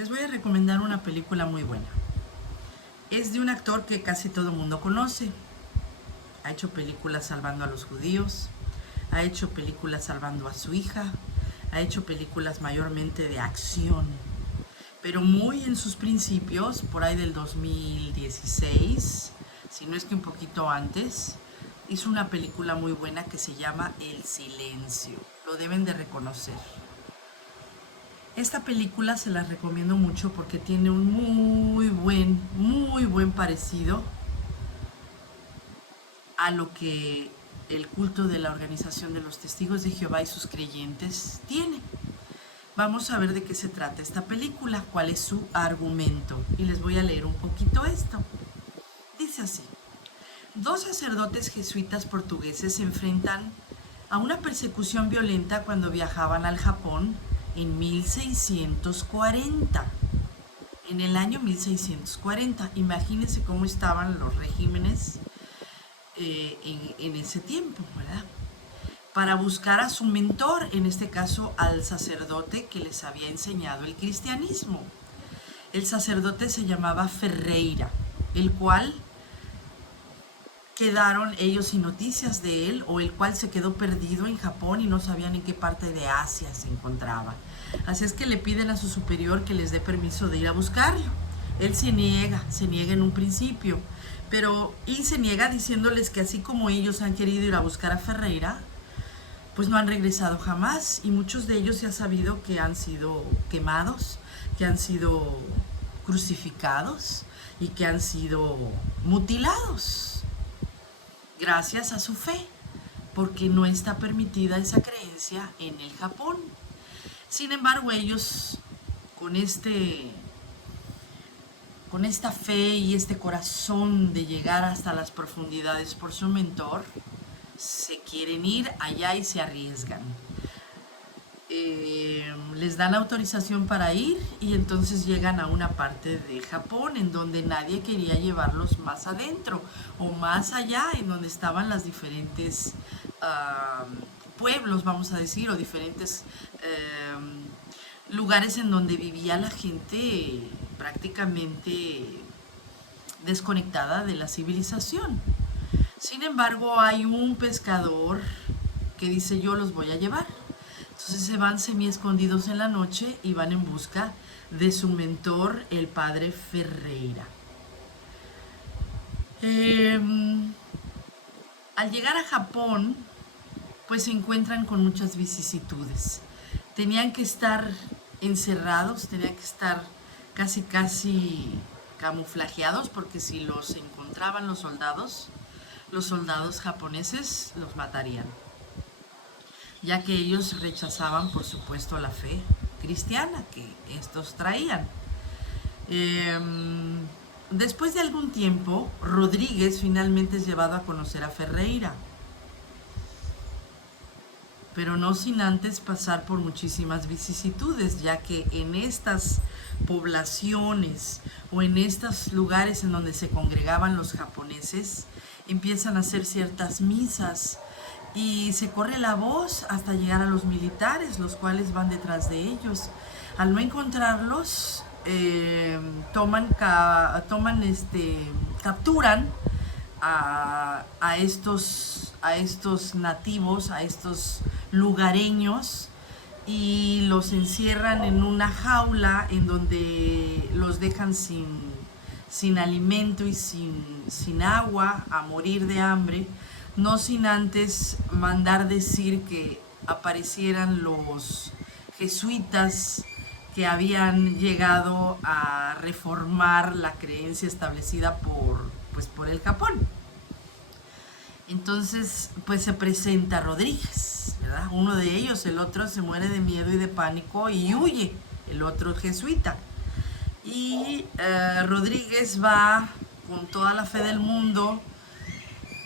Les voy a recomendar una película muy buena. Es de un actor que casi todo el mundo conoce. Ha hecho películas salvando a los judíos, ha hecho películas salvando a su hija, ha hecho películas mayormente de acción, pero muy en sus principios, por ahí del 2016, si no es que un poquito antes, hizo una película muy buena que se llama El Silencio. Lo deben de reconocer. Esta película se la recomiendo mucho porque tiene un muy buen parecido a lo que el culto de la Organización de los Testigos de Jehová y sus creyentes tiene. Vamos a ver de qué se trata esta película, cuál es su argumento. Y les voy a leer un poquito esto. Dice así: dos sacerdotes jesuitas portugueses se enfrentan a una persecución violenta cuando viajaban al Japón en 1640. En el año 1640. Imagínense cómo estaban los regímenes en ese tiempo, ¿verdad? Para buscar a su mentor, en este caso al sacerdote que les había enseñado el cristianismo. El sacerdote se llamaba Ferreira, el cual quedaron ellos sin noticias de él, o el cual se quedó perdido en Japón y no sabían en qué parte de Asia se encontraba. Así es que le piden a su superior que les dé permiso de ir a buscarlo. Él se niega en un principio, y se niega diciéndoles que así como ellos han querido ir a buscar a Ferreira, pues no han regresado jamás, y muchos de ellos se ha sabido que han sido quemados, que han sido crucificados y que han sido mutilados gracias a su fe, porque no está permitida esa creencia en el Japón. Sin embargo, ellos con esta fe y este corazón de llegar hasta las profundidades por su mentor, se quieren ir allá y se arriesgan. Les dan autorización para ir y entonces llegan a una parte de Japón en donde nadie quería llevarlos más adentro o más allá, en donde estaban las diferentes pueblos, vamos a decir, o diferentes lugares en donde vivía la gente prácticamente desconectada de la civilización. Sin embargo, hay un pescador que dice: yo los voy a llevar. Entonces se van semi escondidos en la noche y van en busca de su mentor, el padre Ferreira. Al llegar a Japón, pues se encuentran con muchas vicisitudes. Tenían que estar encerrados, tenían que estar casi camuflajeados, porque si los encontraban los soldados japoneses los matarían, ya que ellos rechazaban, por supuesto, la fe cristiana que estos traían. Después de algún tiempo, Rodríguez finalmente es llevado a conocer a Ferreira, pero no sin antes pasar por muchísimas vicisitudes, ya que en estas poblaciones o en estos lugares en donde se congregaban los japoneses, empiezan a hacer ciertas misas y se corre la voz hasta llegar a los militares, los cuales van detrás de ellos. Al no encontrarlos, capturan a estos nativos, a estos lugareños, y los encierran en una jaula en donde los dejan sin alimento y sin agua, a morir de hambre, no sin antes mandar decir que aparecieran los jesuitas que habían llegado a reformar la creencia establecida por el Japón. Entonces, pues se presenta Rodríguez, ¿verdad? Uno de ellos, el otro se muere de miedo y de pánico y huye, el otro jesuita. Y Rodríguez va con toda la fe del mundo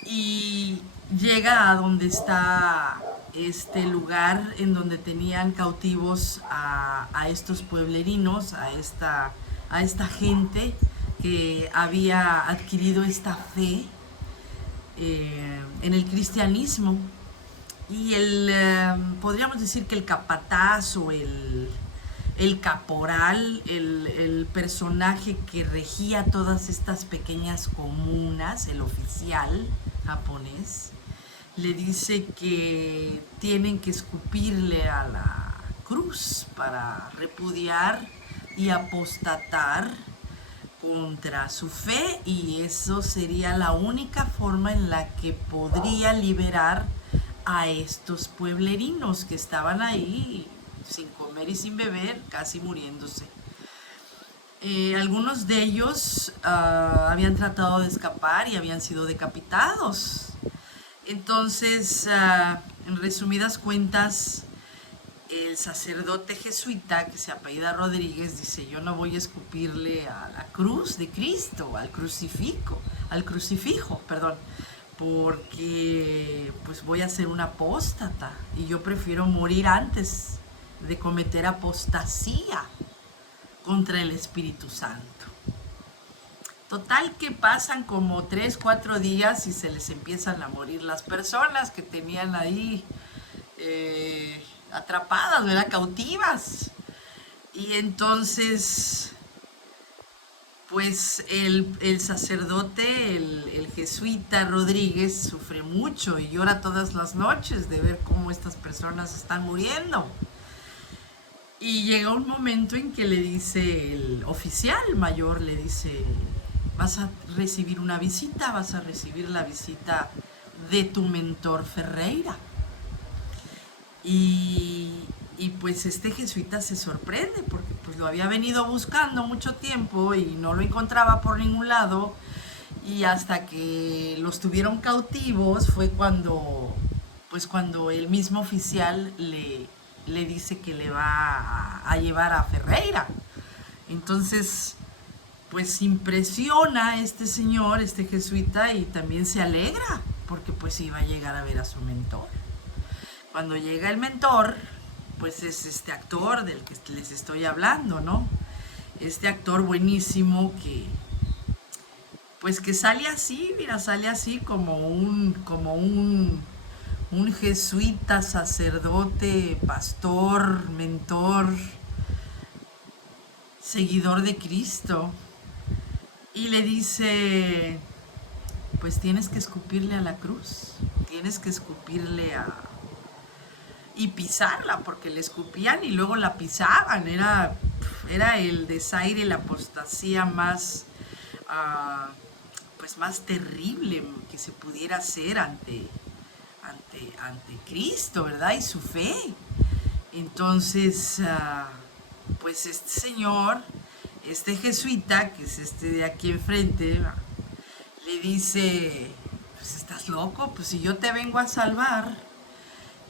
y llega a donde está este lugar en donde tenían cautivos a estos pueblerinos, a esta gente que había adquirido esta fe en el cristianismo. Y podríamos decir que el capataz o el caporal, el personaje que regía todas estas pequeñas comunas, el oficial japonés, le dice que tienen que escupirle a la cruz para repudiar y apostatar contra su fe, y eso sería la única forma en la que podría liberar a estos pueblerinos que estaban ahí sin comer y sin beber, casi muriéndose. Algunos de ellos habían tratado de escapar y habían sido decapitados. Entonces, en resumidas cuentas, el sacerdote jesuita, que se apellida Rodríguez, dice: yo no voy a escupirle a la cruz de Cristo, al crucifijo, perdón, porque pues voy a ser un apóstata y yo prefiero morir antes de cometer apostasía contra el Espíritu Santo. Total que pasan como 3, 4 días y se les empiezan a morir las personas que tenían ahí atrapadas, ¿verdad? Cautivas. Y entonces, pues el sacerdote, el jesuita Rodríguez, sufre mucho y llora todas las noches de ver cómo estas personas están muriendo. Y llega un momento en que le dice el oficial mayor, le dice: vas a recibir una visita, vas a recibir la visita de tu mentor Ferreira. Y pues este jesuita se sorprende porque pues lo había venido buscando mucho tiempo y no lo encontraba por ningún lado, y hasta que los tuvieron cautivos fue cuando el mismo oficial le dice que le va a llevar a Ferreira. Entonces pues impresiona este señor, este jesuita, y también se alegra porque pues iba a llegar a ver a su mentor. Cuando llega el mentor, pues es este actor del que les estoy hablando, ¿no? Este actor buenísimo que pues que sale así, mira, sale así como un jesuita, sacerdote, pastor, mentor, seguidor de Cristo, y le dice: pues tienes que escupirle a la cruz, tienes que escupirle y pisarla, porque le escupían y luego la pisaban. Era el desaire, la apostasía más pues más terrible que se pudiera hacer ante Cristo, ¿verdad? Y su fe. Entonces pues este señor, este jesuita, que es este de aquí enfrente, le dice: pues estás loco, pues si yo te vengo a salvar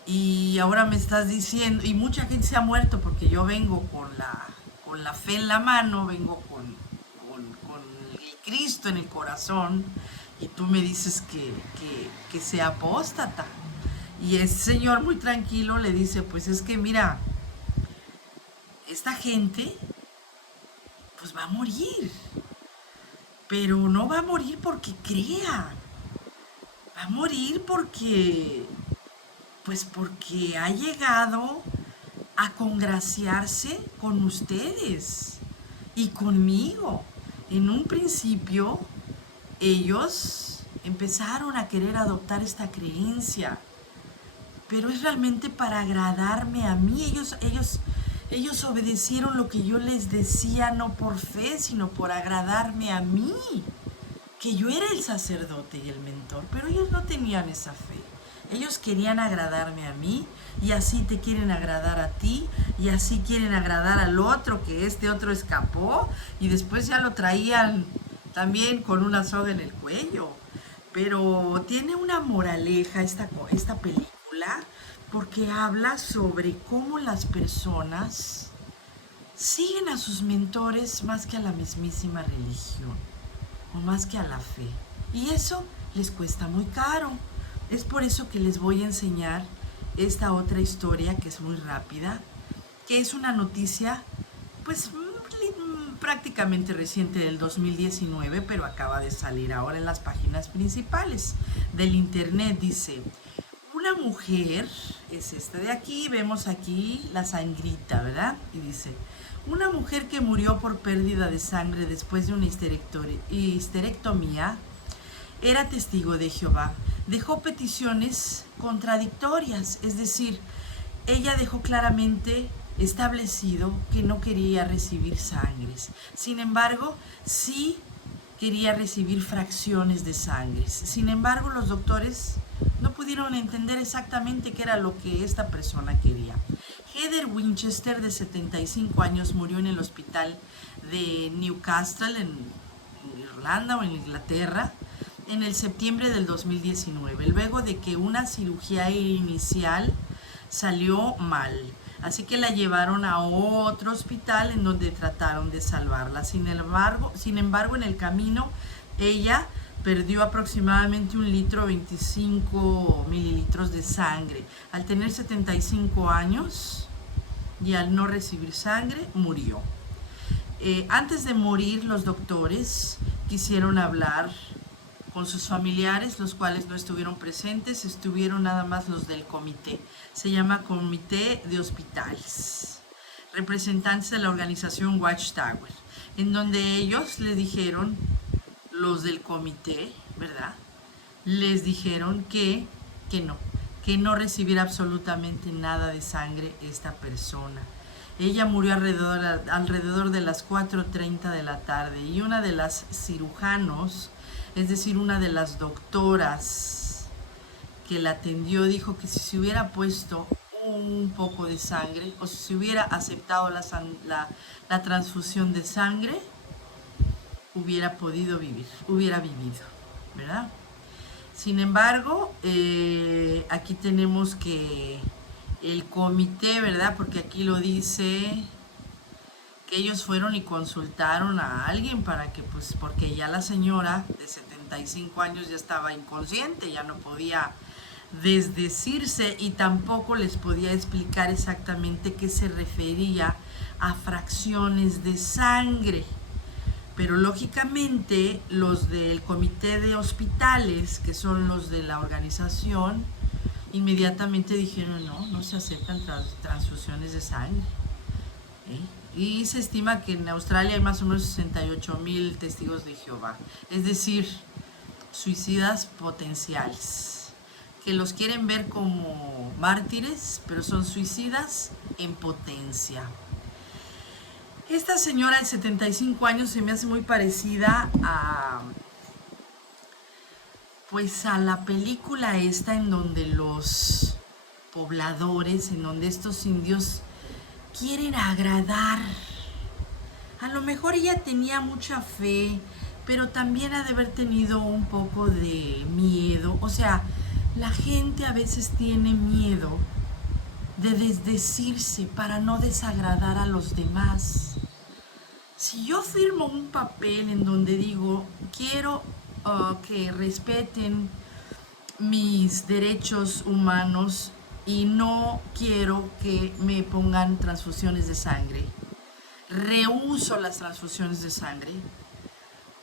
y ahora me estás diciendo, y mucha gente se ha muerto porque yo vengo con la fe en la mano, vengo con el Cristo en el corazón, y tú me dices que sea apóstata. Y ese señor muy tranquilo le dice: pues es que mira, esta gente pues va a morir, pero no va a morir porque crea, va a morir porque ha llegado a congraciarse con ustedes y conmigo. En un principio ellos empezaron a querer adoptar esta creencia, pero es realmente para agradarme a mí. Ellos obedecieron lo que yo les decía, no por fe, sino por agradarme a mí, que yo era el sacerdote y el mentor, pero ellos no tenían esa fe. Ellos querían agradarme a mí, y así te quieren agradar a ti, y así quieren agradar al otro, que este otro escapó, y después ya lo traían también con una soga en el cuello. Pero tiene una moraleja esta película, porque habla sobre cómo las personas siguen a sus mentores más que a la mismísima religión, o más que a la fe. Y eso les cuesta muy caro. Es por eso que les voy a enseñar esta otra historia, que es muy rápida, que es una noticia pues prácticamente reciente, del 2019, pero acaba de salir ahora en las páginas principales del internet. Dice: una mujer, es esta de aquí, vemos aquí la sangrita, ¿verdad? Y dice: Una mujer que murió por pérdida de sangre después de una histerectomía era testigo de Jehová. Dejó peticiones contradictorias, es decir, ella dejó claramente establecido que no quería recibir sangres. Sin embargo, sí quería recibir fracciones de sangre. Sin embargo, los doctores no pudieron entender exactamente qué era lo que esta persona quería. Heather Winchester, de 75 años, murió en el hospital de Newcastle, en Irlanda o en Inglaterra, en el septiembre del 2019, luego de que una cirugía inicial salió mal. Así que la llevaron a otro hospital en donde trataron de salvarla. Sin embargo, en el camino, ella perdió aproximadamente 1 litro 25 mililitros de sangre. Al tener 75 años y al no recibir sangre, murió. Antes de morir, los doctores quisieron hablar con sus familiares, los cuales no estuvieron presentes, estuvieron nada más los del comité. Se llama Comité de Hospitales, representantes de la organización Watchtower, en donde ellos le dijeron, los del comité, ¿verdad? Les dijeron que no recibiera absolutamente nada de sangre esta persona. Ella murió alrededor de las 4:30 de la tarde y una de las cirujanos, es decir, una de las doctoras que la atendió, dijo que si se hubiera puesto un poco de sangre o si se hubiera aceptado la transfusión de sangre, hubiera podido vivir, hubiera vivido, ¿verdad? Sin embargo, aquí tenemos que el comité, ¿verdad? Porque aquí lo dice que ellos fueron y consultaron a alguien para que, pues, porque ya la señora de 75 años ya estaba inconsciente, ya no podía desdecirse y tampoco les podía explicar exactamente qué se refería a fracciones de sangre. Pero lógicamente los del comité de hospitales, que son los de la organización, inmediatamente dijeron no se aceptan transfusiones de sangre. Y se estima que en Australia hay más o menos 68,000 testigos de Jehová, es decir, suicidas potenciales, que los quieren ver como mártires, pero son suicidas en potencia. Esta señora de 75 años se me hace muy parecida a la película esta en donde los pobladores, en donde estos indios quieren agradar. A lo mejor ella tenía mucha fe, pero también ha de haber tenido un poco de miedo. O sea, la gente a veces tiene miedo de desdecirse para no desagradar a los demás. Si yo firmo un papel en donde digo, quiero que respeten mis derechos humanos y no quiero que me pongan transfusiones de sangre, rehúso las transfusiones de sangre,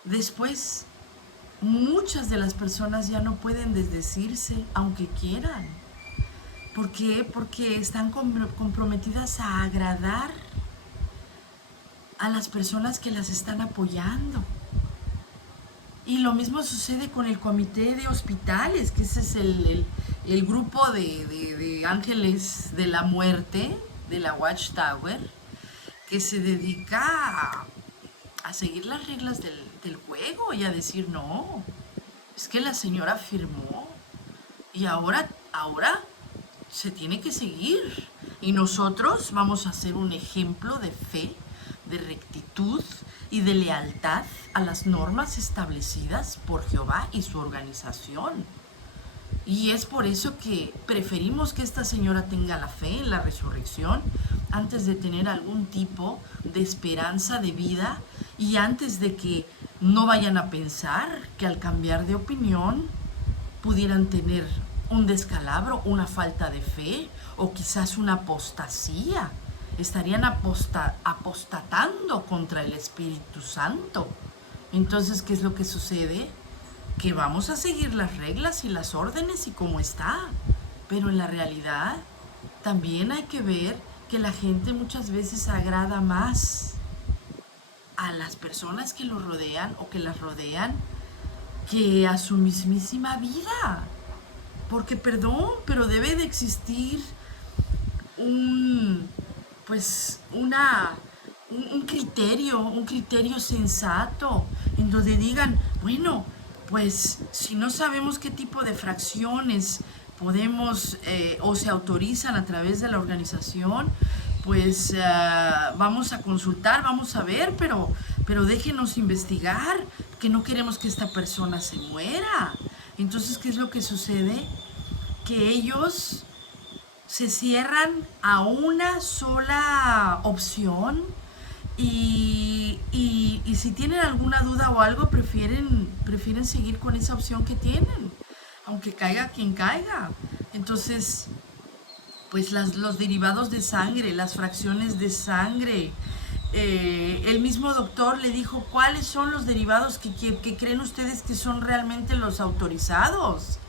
después muchas de las personas ya no pueden desdecirse aunque quieran. ¿Por qué? Porque están comprometidas a agradar a las personas que las están apoyando. Y lo mismo sucede con el comité de hospitales, que ese es el grupo de ángeles de la muerte, de la Watchtower, que se dedica a seguir las reglas del juego y a decir, no, es que la señora firmó y ahora se tiene que seguir. Y nosotros vamos a ser un ejemplo de fe, de rectitud y de lealtad a las normas establecidas por Jehová y su organización. Y es por eso que preferimos que esta señora tenga la fe en la resurrección antes de tener algún tipo de esperanza de vida y antes de que no vayan a pensar que al cambiar de opinión pudieran tener un descalabro, una falta de fe o quizás una apostasía. Estarían apostatando contra el Espíritu Santo. Entonces, ¿qué es lo que sucede? Que vamos a seguir las reglas y las órdenes y cómo está. Pero en la realidad también hay que ver que la gente muchas veces agrada más a las personas que lo rodean o que las rodean que a su mismísima vida. Porque perdón, pero debe de existir un, pues, un criterio sensato, en donde digan, bueno, pues si no sabemos qué tipo de fracciones podemos o se autorizan a través de la organización, pues vamos a consultar, vamos a ver, pero déjenos investigar, que no queremos que esta persona se muera. Entonces, ¿qué es lo que sucede? Que ellos se cierran a una sola opción y si tienen alguna duda o algo, prefieren seguir con esa opción que tienen, aunque caiga quien caiga. Entonces, pues los derivados de sangre, las fracciones de sangre, el mismo doctor le dijo cuáles son los derivados que creen ustedes que son realmente los autorizados.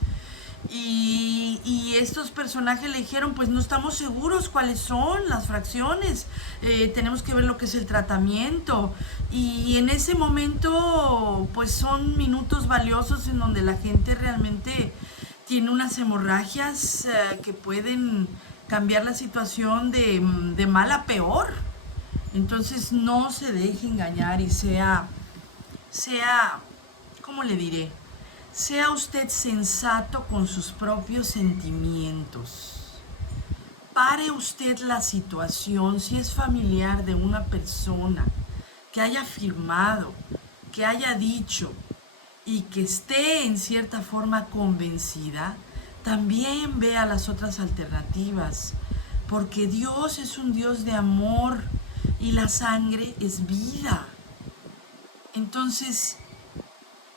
Y estos personajes le dijeron, pues no estamos seguros cuáles son las fracciones, tenemos que ver lo que es el tratamiento. Y en ese momento, pues son minutos valiosos en donde la gente realmente tiene unas hemorragias que pueden cambiar la situación de mal a peor. Entonces no se deje engañar y sea, ¿cómo le diré? Sea usted sensato con sus propios sentimientos. Pare usted la situación, si es familiar de una persona que haya afirmado, que haya dicho y que esté en cierta forma convencida, también vea las otras alternativas, porque Dios es un Dios de amor y la sangre es vida. Entonces,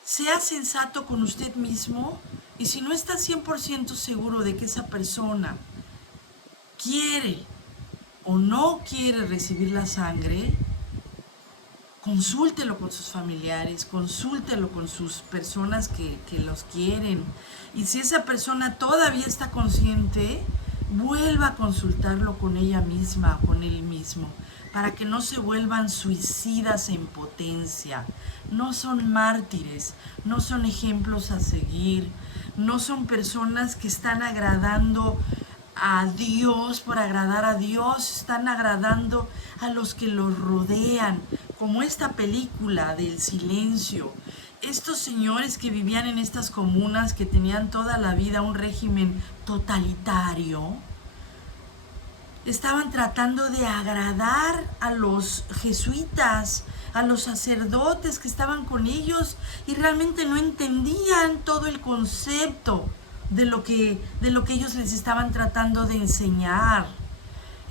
sea sensato con usted mismo y si no está 100% seguro de que esa persona quiere o no quiere recibir la sangre, consúltelo con sus familiares, consúltelo con sus personas que los quieren. Y si esa persona todavía está consciente, vuelva a consultarlo con ella misma, con él mismo, para que no se vuelvan suicidas en potencia. No son mártires, no son ejemplos a seguir, no son personas que están agradando a Dios por agradar a Dios, están agradando a los que los rodean, como esta película del silencio. Estos señores que vivían en estas comunas, que tenían toda la vida un régimen totalitario, estaban tratando de agradar a los jesuitas, a los sacerdotes que estaban con ellos y realmente no entendían todo el concepto de lo que ellos les estaban tratando de enseñar.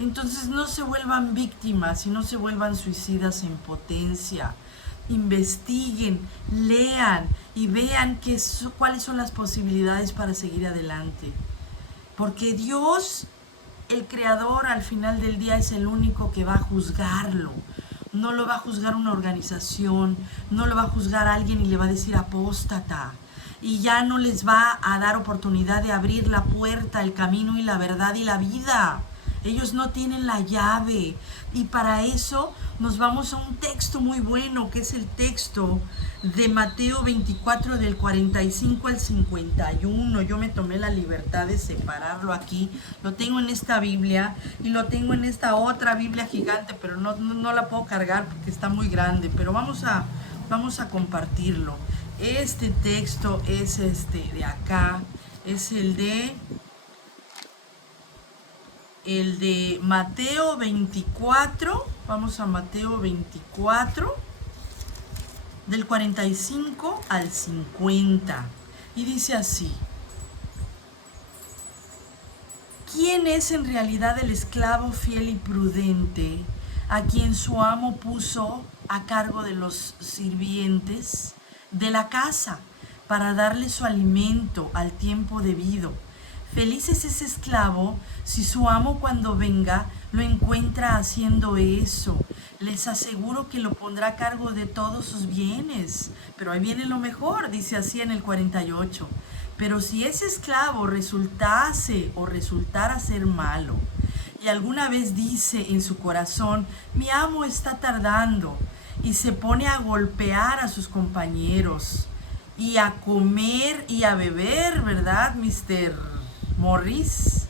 Entonces no se vuelvan víctimas y no se vuelvan suicidas en potencia. Investiguen, lean y vean cuáles son las posibilidades para seguir adelante. Porque Dios, el Creador, al final del día es el único que va a juzgarlo. No lo va a juzgar una organización, no lo va a juzgar alguien y le va a decir apóstata. Y ya no les va a dar oportunidad de abrir la puerta, el camino y la verdad y la vida. Ellos no tienen la llave. Y para eso nos vamos a un texto muy bueno, que es el texto de Mateo 24, del 45 al 51. Yo me tomé la libertad de separarlo aquí. Lo tengo en esta Biblia y lo tengo en esta otra Biblia gigante, pero no la puedo cargar porque está muy grande. Pero vamos a compartirlo. Este texto es de acá, es el de Mateo 24, vamos a Mateo 24, del 45 al 50, y dice así: ¿quién es en realidad el esclavo fiel y prudente a quien su amo puso a cargo de los sirvientes de la casa para darle su alimento al tiempo debido? Feliz es ese esclavo si su amo cuando venga lo encuentra haciendo eso. Les aseguro que lo pondrá a cargo de todos sus bienes. Pero ahí viene lo mejor, dice así en el 48. Pero si ese esclavo resultara ser malo y alguna vez dice en su corazón, mi amo está tardando, y se pone a golpear a sus compañeros y a comer y a beber, ¿verdad, Mr. Morris?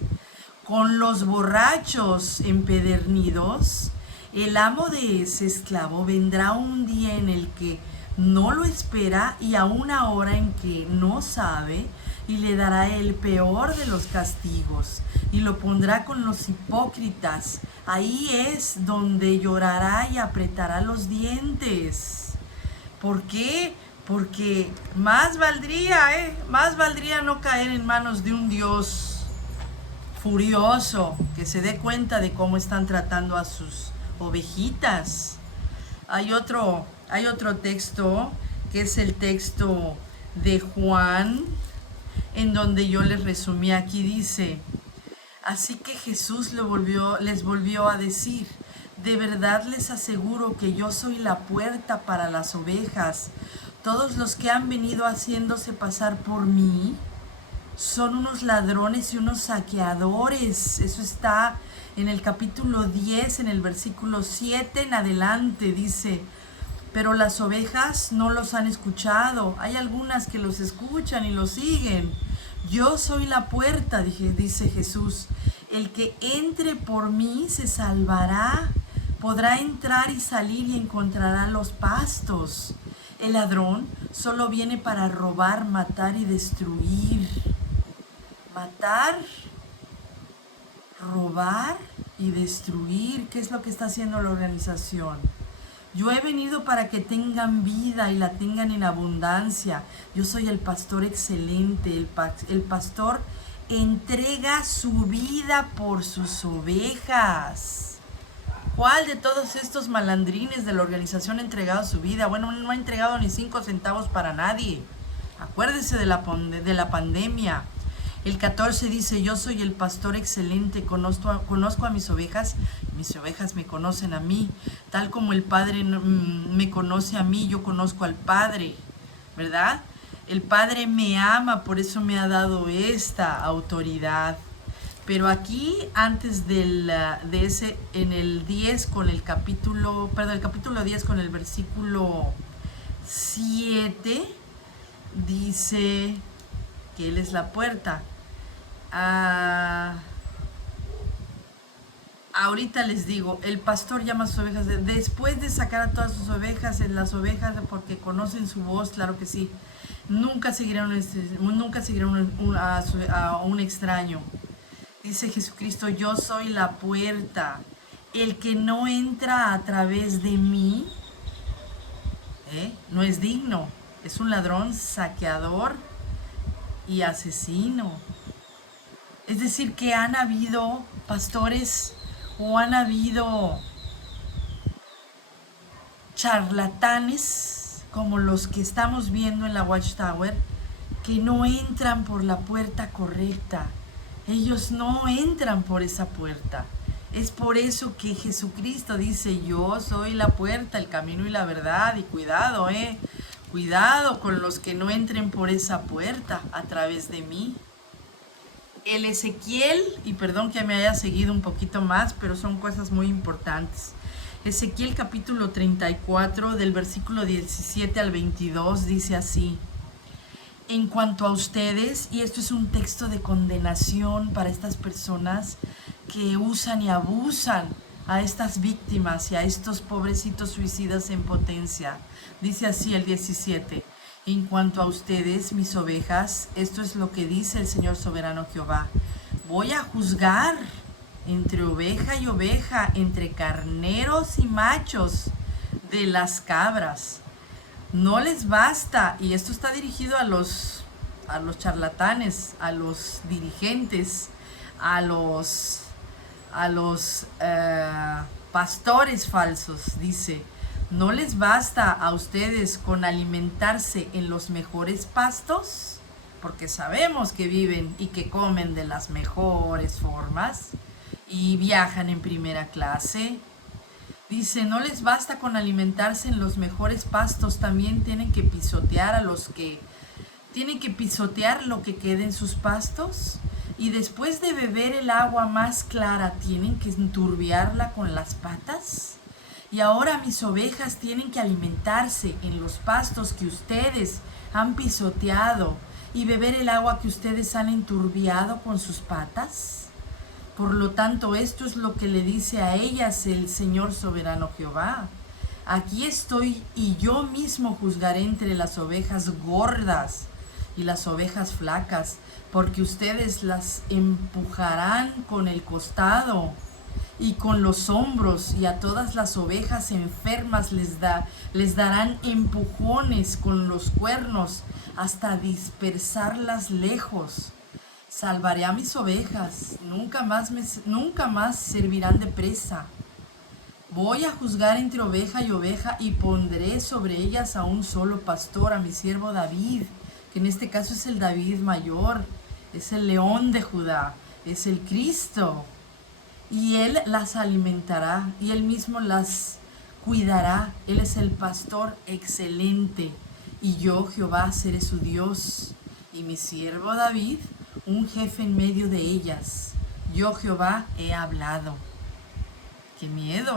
Con los borrachos empedernidos, el amo de ese esclavo vendrá un día en el que no lo espera y a una hora en que no sabe, y le dará el peor de los castigos y lo pondrá con los hipócritas. Ahí es donde llorará y apretará los dientes. ¿Por qué? Porque más valdría no caer en manos de un Dios furioso que se dé cuenta de cómo están tratando a sus ovejitas. Hay otro texto que es el texto de Juan, en donde yo les resumí. Aquí dice: así que Jesús les volvió a decir, de verdad les aseguro que yo soy la puerta para las ovejas. Todos los que han venido haciéndose pasar por mí son unos ladrones y unos saqueadores. Eso está en el capítulo 10, en el versículo 7 en adelante. Dice: pero las ovejas no los han escuchado. Hay algunas que los escuchan y los siguen. Yo soy la puerta, dice Jesús. El que entre por mí se salvará. Podrá entrar y salir y encontrará los pastos. El ladrón solo viene para robar, matar y destruir. Matar, robar y destruir. ¿Qué es lo que está haciendo la organización? Yo he venido para que tengan vida y la tengan en abundancia. Yo soy el pastor excelente. El pastor entrega su vida por sus ovejas. ¿Cuál de todos estos malandrines de la organización ha entregado su vida? Bueno, no ha entregado ni 5 centavos para nadie. Acuérdese de la pandemia. El 14 dice: yo soy el pastor excelente, conozco a mis ovejas me conocen a mí, tal como el Padre me conoce a mí, yo conozco al Padre, ¿verdad? El Padre me ama, por eso me ha dado esta autoridad. Pero aquí, antes de ese, en el 10 con el capítulo 10 con el versículo 7, dice que Él es la puerta. Ahorita les digo, el pastor llama a sus ovejas, después de sacar a todas sus ovejas, las ovejas porque conocen su voz, claro que sí, nunca seguirán a un extraño. Dice Jesucristo: yo soy la puerta, el que no entra a través de mí, no es digno, es un ladrón, saqueador y asesino. Es decir, que han habido pastores o han habido charlatanes como los que estamos viendo en la Watchtower, que no entran por la puerta correcta. Ellos no entran por esa puerta. Es por eso que Jesucristo dice: yo soy la puerta, el camino y la verdad. Y cuidado, cuidado con los que no entren por esa puerta a través de mí. El Ezequiel, y perdón que me haya seguido un poquito más, pero son cosas muy importantes. Ezequiel capítulo 34, del versículo 17 al 22, dice así: en cuanto a ustedes, y esto es un texto de condenación para estas personas que usan y abusan a estas víctimas y a estos pobrecitos suicidas en potencia. Dice así el 17: en cuanto a ustedes, mis ovejas, esto es lo que dice el Señor soberano Jehová: voy a juzgar entre oveja y oveja, entre carneros y machos de las cabras. No les basta, y esto está dirigido a los charlatanes, a los dirigentes, a los pastores falsos. Dice: ¿no les basta a ustedes con alimentarse en los mejores pastos? Porque sabemos que viven y que comen de las mejores formas y viajan en primera clase. Dice: no les basta con alimentarse en los mejores pastos, también tienen que pisotear lo que quede en sus pastos. Y después de beber el agua más clara, ¿tienen que enturbiarla con las patas? Y ahora mis ovejas tienen que alimentarse en los pastos que ustedes han pisoteado y beber el agua que ustedes han enturbiado con sus patas. Por lo tanto, esto es lo que le dice a ellas el Señor soberano Jehová. Aquí estoy y yo mismo juzgaré entre las ovejas gordas y las ovejas flacas, porque ustedes las empujarán con el costado y con los hombros, y a todas las ovejas enfermas les darán empujones con los cuernos hasta dispersarlas lejos. Salvaré a mis ovejas, nunca más servirán de presa. Voy a juzgar entre oveja y pondré sobre ellas a un solo pastor, a mi siervo David, que en este caso es el David mayor, es el león de Judá, es el Cristo. Y él las alimentará y él mismo las cuidará. Él es el pastor excelente y yo, Jehová, seré su Dios. Y mi siervo David, un jefe en medio de ellas. Yo, Jehová, he hablado. Qué miedo,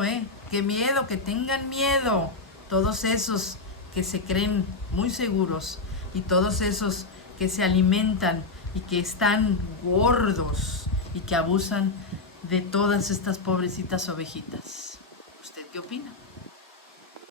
qué miedo, que tengan miedo todos esos que se creen muy seguros y todos esos que se alimentan y que están gordos y que abusan de todas estas pobrecitas ovejitas. ¿Usted qué opina?